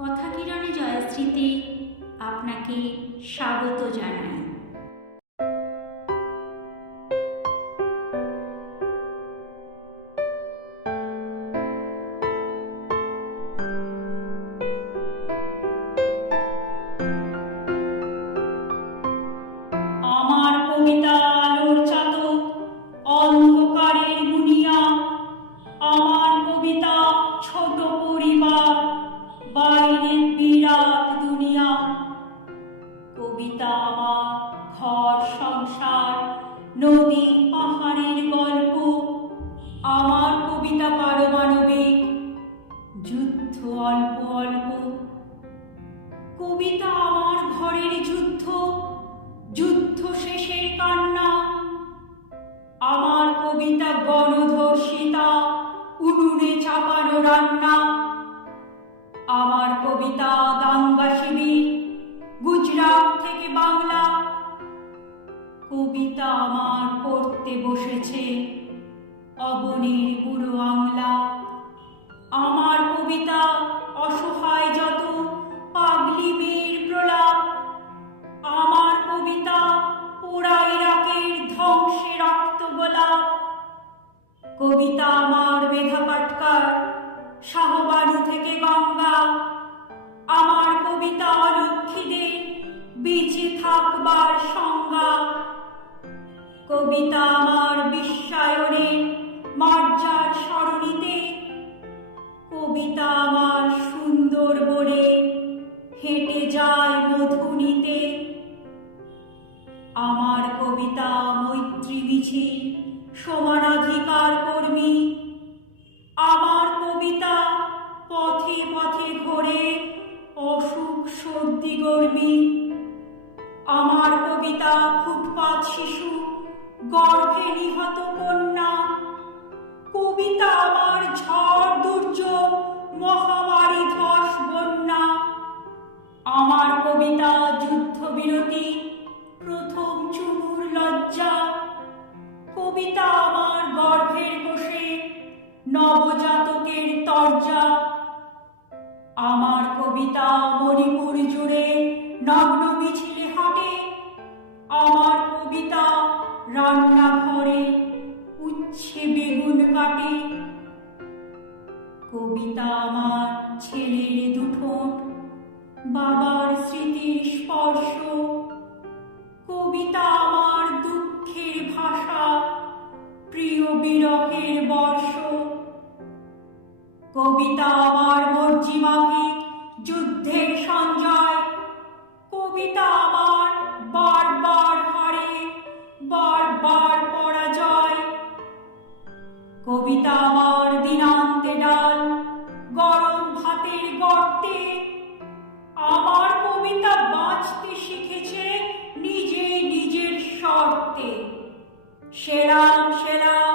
কথা কিরণে জয়শ্রীতে আপনাকে স্বাগত জানাই। নদী, পাহাড়ের গল্প, আমার কবিতা পারমাণবিক, যুদ্ধ অল্প অল্প। কবিতা আমার ঘরের যুদ্ধ যুদ্ধ শেষের কান্না। আমার কবিতা গণধর্ষিতা, উনুনে চাপানো রান্না। আমার কবিতা দাঙ্গা শিবির, গুজরাট থেকে বাংলা কবিতা আমার পড়তে বসেছে। অবনীর বুড়ো আংলা। আমার কবিতা অসহায় যত পাগলি মেয়ের প্রলাপ। আমার কবিতা পোড়া ইরাকের ধ্বংসে রক্ত গোলাপ। কবিতা আমার কবিতা আমার বিশ্বায়নের মর্যার সরণিতে কবিতা আমার সুন্দর বনে হেঁটে যায় মধুনিতে আমার কবিতা মৈত্রী মিছিল সমানাধিকার কর্মী। আমার কবিতা পথে পথে ঘোরে অসুখ সর্দি গর্মী। আমার কবিতা ফুটপাত শিশু গর্ভে নিহত কন্যা। কবিতা আমার ঝড় দুর্যোগ, মহামারী ধস বন্যা। আমার কবিতা যুদ্ধবিরতি, প্রথম চুমুর লজ্জা। কবিতা আমার গর্ভের বসে নবজাতকের তর্জা। আমার কবিতা মণিপুর জুড়ে, নগ্ন মিছিলে হাঁটে। আমার কবিতা রান্নাঘরে উচ্ছে বেগুন কাটে। কবিতা আমার ছেলের দুঠোঁট বাবার স্মৃতির স্পর্শ। কবিতা আমার দুঃখের ভাষা, প্রিয় বিরহের বর্ষ। কবিতা আমার মর্জিমাফিক কবিতা আমার দিনান্তে ডাল। গরম ভাতের গর্তে। আমার কবিতা বাঁচতে শিখেছে নিজে নিজের শর্তে। সেরাম সেরাম।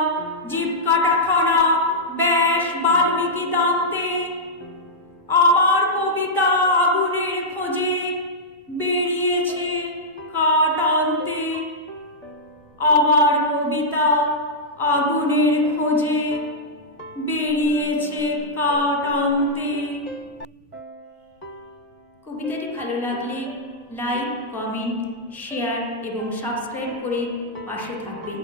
কবিতাটি ভালো লাগলে লাইক কমেন্ট শেয়ার এবং সাবস্ক্রাইব করে পাশে থাকবেন।